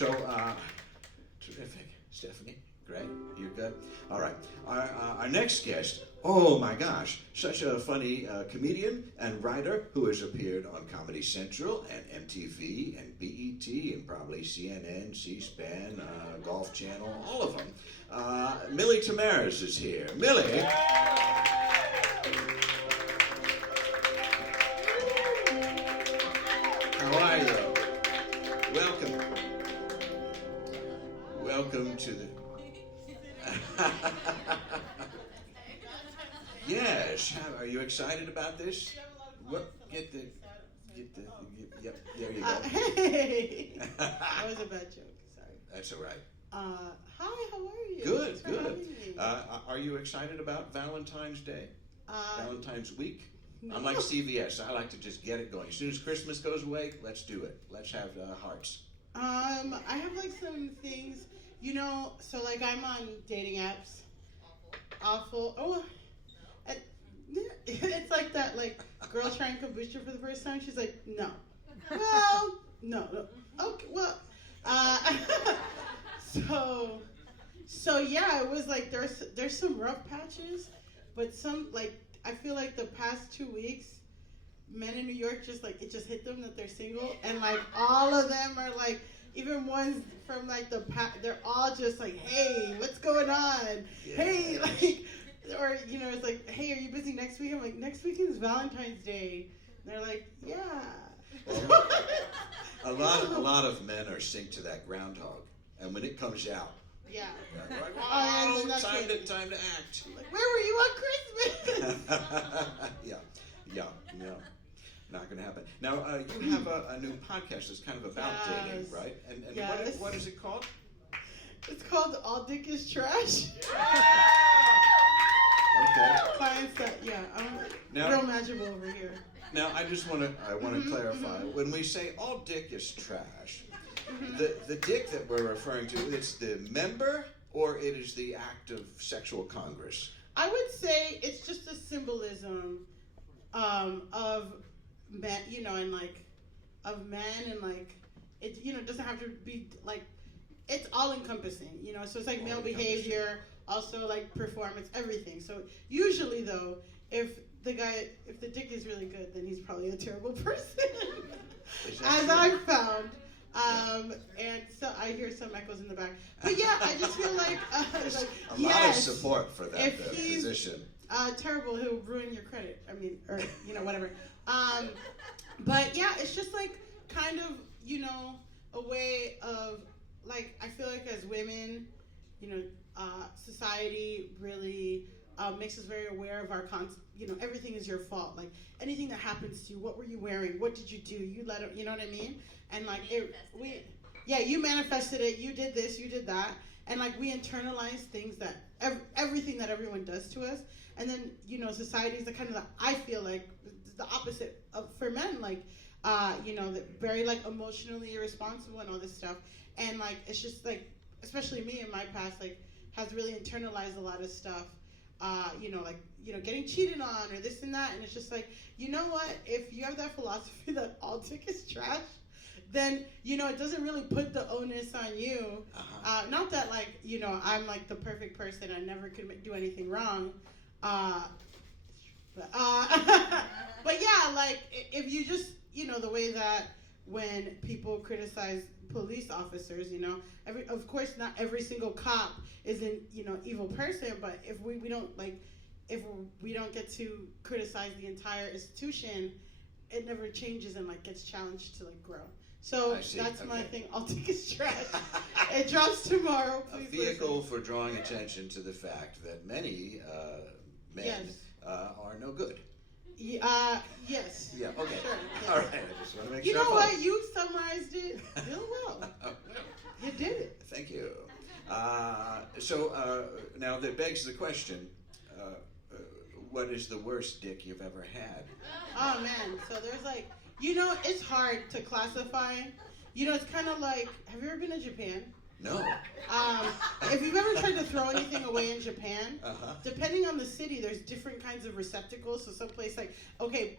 So, terrific. Stephanie, great. You're good? All right. Our next guest, oh my gosh, such a funny comedian and writer who has appeared on Comedy Central and MTV and BET and probably CNN, C-SPAN, Golf Channel, all of them. Millie Tamarez is here. Millie. How are you? Welcome. Welcome to the... Yes. Are you excited about this? What? Yep. There you go. Hey. That was a bad joke. Sorry. That's all right. Hi. How are you? Good. Thanks for Good. having me. Are you excited about Valentine's Day? Valentine's week? No. Unlike CVS, I like to just get it going. As soon as Christmas goes away, let's do it. Let's have hearts. I have like some things, so like I'm on dating apps. Awful. Oh, and it's like that, like girl trying kombucha for the first time. She's like, no. Well, no. Okay, well, so yeah, it was like there's some rough patches, but some like I feel like the past 2 weeks, men in New York just like it just hit them that they're single, and like all of them are like, even ones from like they're all just like, hey, what's going on? Yeah. Hey, like, or it's like, hey, are you busy next week? I'm like, next weekend is Valentine's Day. And they're like, yeah. Well, a lot of men are synced to that groundhog, and when it comes out, yeah, they're like, oh, time to act. Like, where were you on Christmas? Yeah. Not going to happen. Now, you have a new podcast that's kind of about dating, right? And yes. What is it called? It's called All Dick is Trash. Okay. Clients that, I'm real magical over here. Now, I want to clarify. When we say all dick is trash, the dick that we're referring to, it's the member or it is the act of sexual congress? I would say it's just a symbolism of men, and like of men, and like it, doesn't have to be like, it's all encompassing, so it's like male behavior, also like performance, everything. So usually though, if the dick is really good, then he's probably a terrible person, as I've found. And so I hear some echoes in the back, but yeah, I just feel like a lot of support for that position. Terrible, he'll ruin your credit. I mean, or whatever. But yeah, it's just like kind of a way of like, I feel like as women, society really makes us very aware of our everything is your fault. Like anything that happens to you, what were you wearing? What did you do? You let it, you know what I mean? And like you manifested it. You did this, you did that, and like we internalize things that everything that everyone does to us, and then society is the kind of I feel like the opposite of for men, like they're very like emotionally irresponsible and all this stuff, and like it's just like, especially me in my past, like has really internalized a lot of stuff. Getting cheated on or this and that, and it's just like, what? If you have that philosophy that all dick is trash, then it doesn't really put the onus on you. Not that like I'm like the perfect person, I never could do anything wrong. But yeah, like if you just the way that when people criticize police officers, of course not every single cop is an evil person, but if we don't get to criticize the entire institution, it never changes and like gets challenged to like grow. So that's my thing. All dick is trash. It drops tomorrow. Please a vehicle listen. For drawing attention to the fact that many men are no good. Yes. Yeah. Okay. Sure, yes. All right. I just want to make sure. You know what? You summarized it real well. You did it. Thank you. So now that begs the question: what is the worst dick you've ever had? Oh man. So there's like, it's hard to classify. It's kind of like, have you ever been to Japan? No. If you've ever tried to throw anything away in Japan, Uh-huh. depending on the city, there's different kinds of receptacles. So someplace like, okay,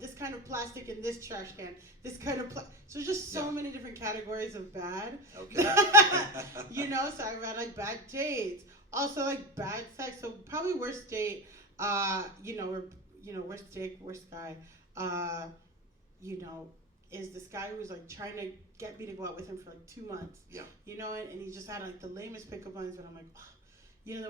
this kind of plastic in this trash can, this kind of so there's just so many different categories of bad. Okay. So I read like bad dates, also like bad sex. So probably worst date, worst dick, worst guy, is this guy who was like trying to get me to go out with him for like 2 months. Yeah. And he just had like the lamest pickup lines, but I'm like, then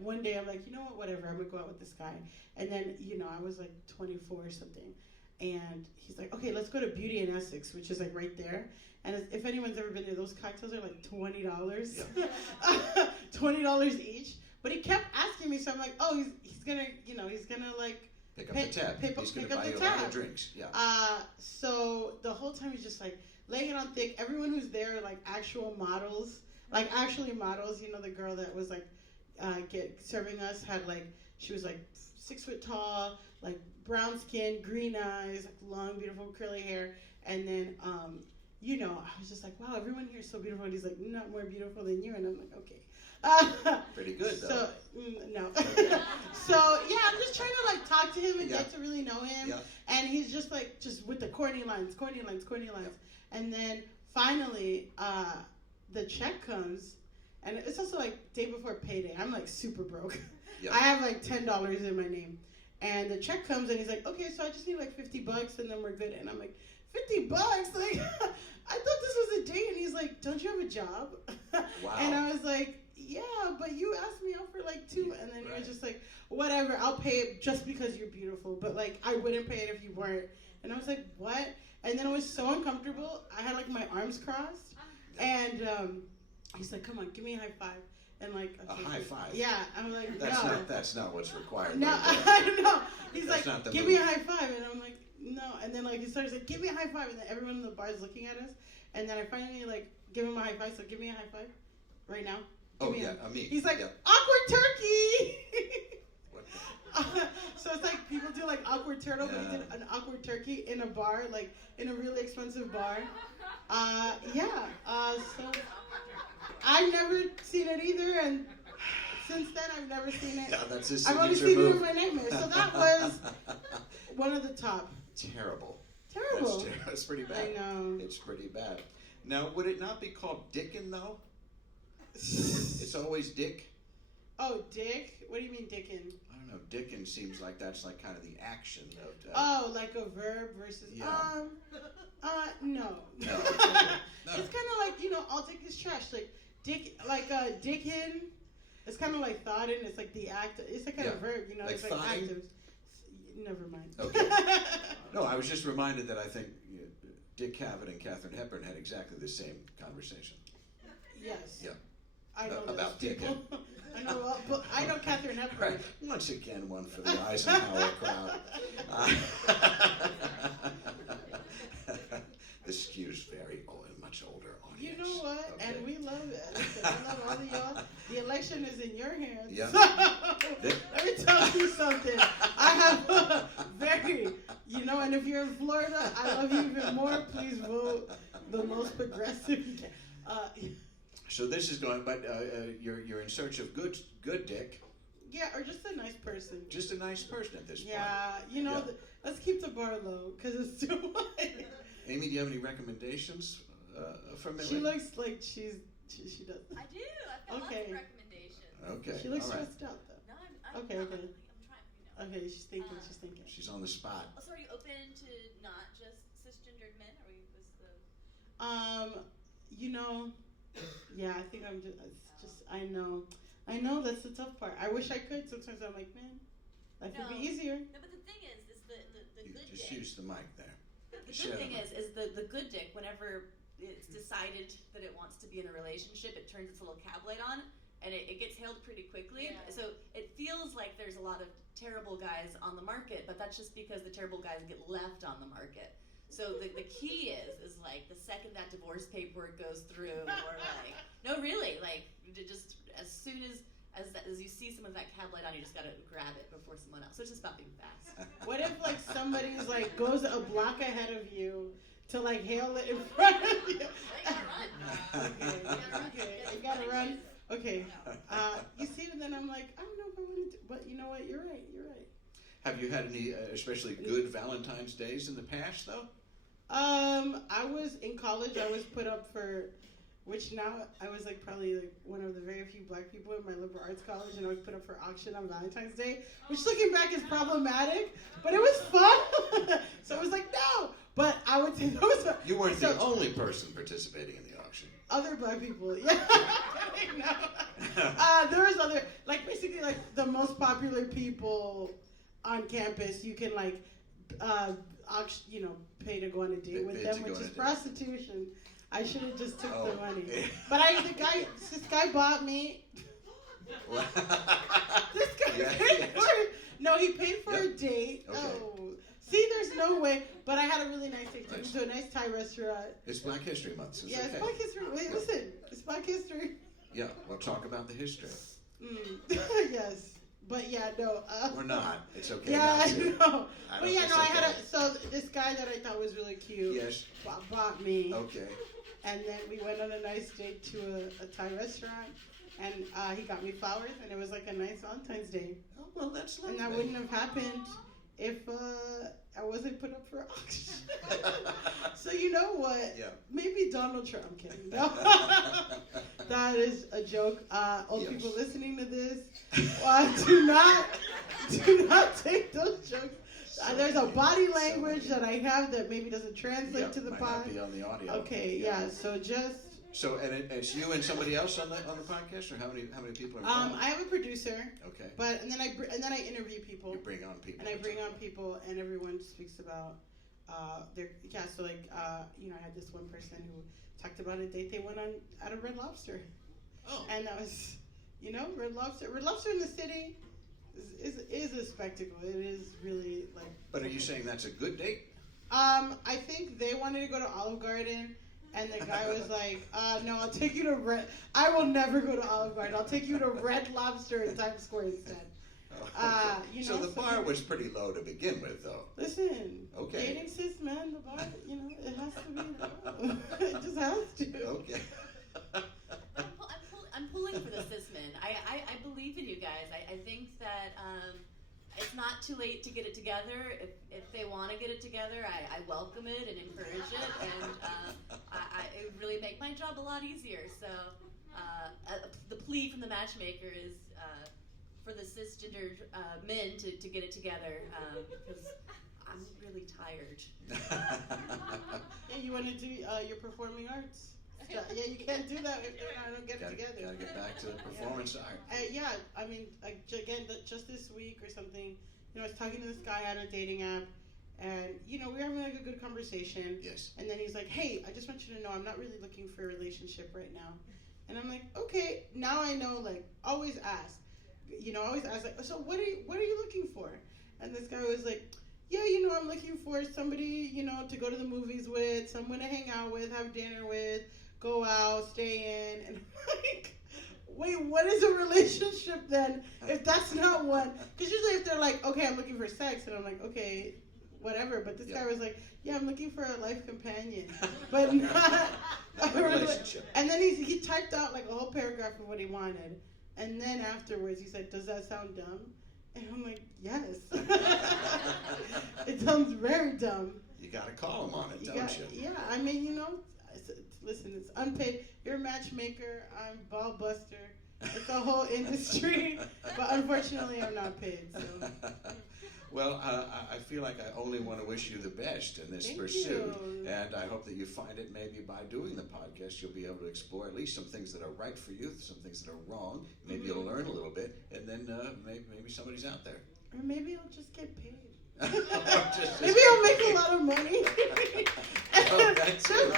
one day I'm like, you know what, whatever, I'm gonna go out with this guy. And then, I was like 24 or something. And he's like, okay, let's go to Beauty and Essex, which is like right there. And if anyone's ever been there, those cocktails are like $20. Yeah. $20 each. But he kept asking me, so I'm like, oh, he's gonna like, Pick up the tab. He's going to buy you a lot of drinks. Yeah. So the whole time he's just like laying it on thick. Everyone who's there are like actual models, like actually models. The girl that was like serving us she was like 6 foot tall, like brown skin, green eyes, like long, beautiful curly hair. And then, I was just like, wow, everyone here is so beautiful. And he's like, not more beautiful than you. And I'm like, okay. Pretty good, though. So, no. So, yeah, I'm just trying to, like, talk to him and get to really know him. Yeah. And he's just, like, just with the corny lines. And then, finally, the check comes. And it's also, like, day before payday. I'm, like, super broke. Yeah. I have, like, $10 in my name. And the check comes, and he's like, okay, so I just need, like, $50, and then we're good. And I'm like, $50? Like, I thought this was a date. And he's like, don't you have a job? Wow. And I was like, yeah, but you asked me out for like 2, and then he was just like, whatever, I'll pay it just because you're beautiful, but like I wouldn't pay it if you weren't. And I was like, what? And then it was so uncomfortable. I had like my arms crossed, and he's like, come on, give me a high five. And like, okay, a high five? Yeah, I'm like, That's not what's required. No, I know. He's that's like, give me a high five, and I'm like, no. And then like he starts like, give me a high five, and then everyone in the bar is looking at us, and then I finally like give him a high five. So give me a high five, right now. Oh, yeah, me. He's like, yeah. awkward turkey! What So it's like people do like awkward turtle, but he did an awkward turkey in a bar, like in a really expensive bar. So I've never seen it either, and since then I've never seen it. Yeah, that's his I've only signature seen move. it in my nightmares. So that was one of the top. Terrible. Terrible. That's pretty bad. I know. It's pretty bad. Now, would it not be called dickin', though? It's always dick. Oh, dick? What do you mean dickin'? I don't know. Dickin' seems like that's like kind of the action Oh, of. like a verb versus. Yeah. No. No. It's kind of like all dick is trash. Like dick, dickin'. It's kind of like thoughtin'. It's like the act. It's like kind of verb. Like it's like thoughting? active. Never mind. Okay. No, I was just reminded that I think Dick Cavett and Katharine Hepburn had exactly the same conversation. Yes. Yeah. I know About those people. I know Katharine Hepburn. Right. Once again, one for the Eisenhower crowd. The skew's very much older audience. You know what? Okay. And we love it. Listen, we love all of y'all. The election is in your hands. Yeah. Let me tell you something. I have a very, and if you're in Florida, I love you even more. Please vote the most progressive. So this is going, but you're in search of good dick. Yeah, or just a nice person. Just a nice person at this point. Yeah, let's keep the bar low because it's too high. Amy, do you have any recommendations for Millie? She looks like she does. I do. I've got lots of recommendations. Okay. She looks all right. stressed out though. No, I'm Okay. not. I'm trying. Okay, she's thinking. She's on the spot. So are you open to not just cisgendered men? Are you Yeah, I think I'm just. I know that's the tough part. I wish I could. Sometimes I'm like, man, life would be easier. No, but the thing is the You good just dick. use the mic there. The good thing is the good dick, whenever it's decided that it wants to be in a relationship, it turns its little cab light on, and it gets hailed pretty quickly. Yeah. So it feels like there's a lot of terrible guys on the market, but that's just because the terrible guys get left on the market. So the key is like the second that divorce paperwork goes through, or like, no, really, like just as soon as you see some of that cab light on, you just gotta grab it before someone else. So it's just about being fast. What if like somebody's like goes a block ahead of you to like hail it in front of you? Run. Okay. Okay. You see, and then I'm like, I don't know if I want to, but you know what? You're right. Have you had any especially good Valentine's Days in the past, though? I was in college. I was put up for, which now I was like probably like one of the very few black people in my liberal arts college, and I was put up for auction on Valentine's Day, which looking back is problematic, but it was fun. So I was like, no. But I would say those are. You weren't the only person participating in the auction. Other black people, yeah. There was other, like basically like the most popular people on campus. You can like, pay to go on a date with them, which is prostitution. I should have just took the money. But this guy bought me. This guy paid for it. No, he paid for a date. Okay. Oh. See, there's no way. But I had a really nice date. Took me to a nice Thai restaurant. It's Black History Month. So It's Black History. Wait, listen. It's Black History. Yeah, we'll talk about the history. Yes. But yeah, no. Or not. It's okay. Yeah, I know. But yeah, no, I okay. had so this guy that I thought was really cute. Yes. Bought me. Okay. And then we went on a nice date to a Thai restaurant. And he got me flowers, and it was like a nice Valentine's Day. Oh, well, that's lovely. And that wouldn't have happened if I wasn't put up for auction. So you know what? Yeah. Maybe Donald Trump. I'm kidding. No. That is a joke. Old people listening to this, do not take those jokes. There's a body language that I have that maybe doesn't translate to the might pod. not be on the audio. Okay, yeah. So just. So and it's you and somebody else on the podcast, or how many people are involved? I have a producer. Okay. But and then I interview people. You bring on people. And I bring on people, and everyone speaks about So like I had this one person who talked about a date they went on at a Red Lobster. Oh. And that was, Red Lobster. Red Lobster in the city is a spectacle. It is really like. But are you saying that's a good date? I think they wanted to go to Olive Garden. And the guy was like, no, I'll take you to I will never go to Olive Garden. I'll take you to Red Lobster in Times Square instead. So the bar was pretty low to begin with, though. Listen, okay. Dating cis men, the bar, it has to be low. It just has to. Okay. I'm pulling for the cis men. I believe in you guys. I think that it's not too late to get it together. If they want to get it together, I welcome it and encourage it, and it would really make my job a lot easier. So the plea from the matchmaker is for the cisgender men to get it together, because I'm really tired. Yeah, you want to do your performing arts? Yeah, you can't do that if they don't get it together. Gotta get back to the performance art. I mean, again, just this week or something, I was talking to this guy on a dating app, and we were having like a good conversation. Yes. And then he's like, "Hey, I just want you to know I'm not really looking for a relationship right now." And I'm like, "Okay, now I know. Like, always ask. Always ask. Like, so what are you looking for?" And this guy was like, "Yeah, I'm looking for somebody, to go to the movies with, someone to hang out with, have dinner with." Go out, stay in, and I'm like, wait, what is a relationship then? If that's not one, because usually if they're like, okay, I'm looking for sex, and I'm like, okay, whatever. But this guy was like, yeah, I'm looking for a life companion, but not a relationship. And then he typed out like a whole paragraph of what he wanted, and then afterwards he said, "Does that sound dumb?" And I'm like, yes. It sounds very dumb. You gotta call him on it, don't you? Yeah, I mean, listen, it's unpaid. You're a matchmaker. I'm ball buster. It's a whole industry, but unfortunately, I'm not paid. So. Well, I feel like I only want to wish you the best in this pursuit, and I hope that you find it. Maybe by doing the podcast, you'll be able to explore at least some things that are right for you, some things that are wrong. Maybe you'll learn a little bit, and then maybe somebody's out there. Or maybe I'll just get paid. Maybe I'll make a lot of money. That's right.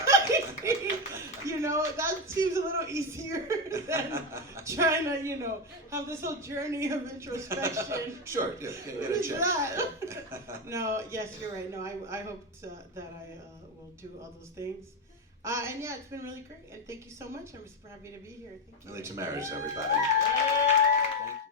That seems a little easier than trying to, have this whole journey of introspection. Sure, yeah, get a check. No, yes, you're right. No, I hope that I will do all those things. And yeah, it's been really great. And thank you so much. I'm super happy to be here. Thank you. Tamarez, everybody. Thank you.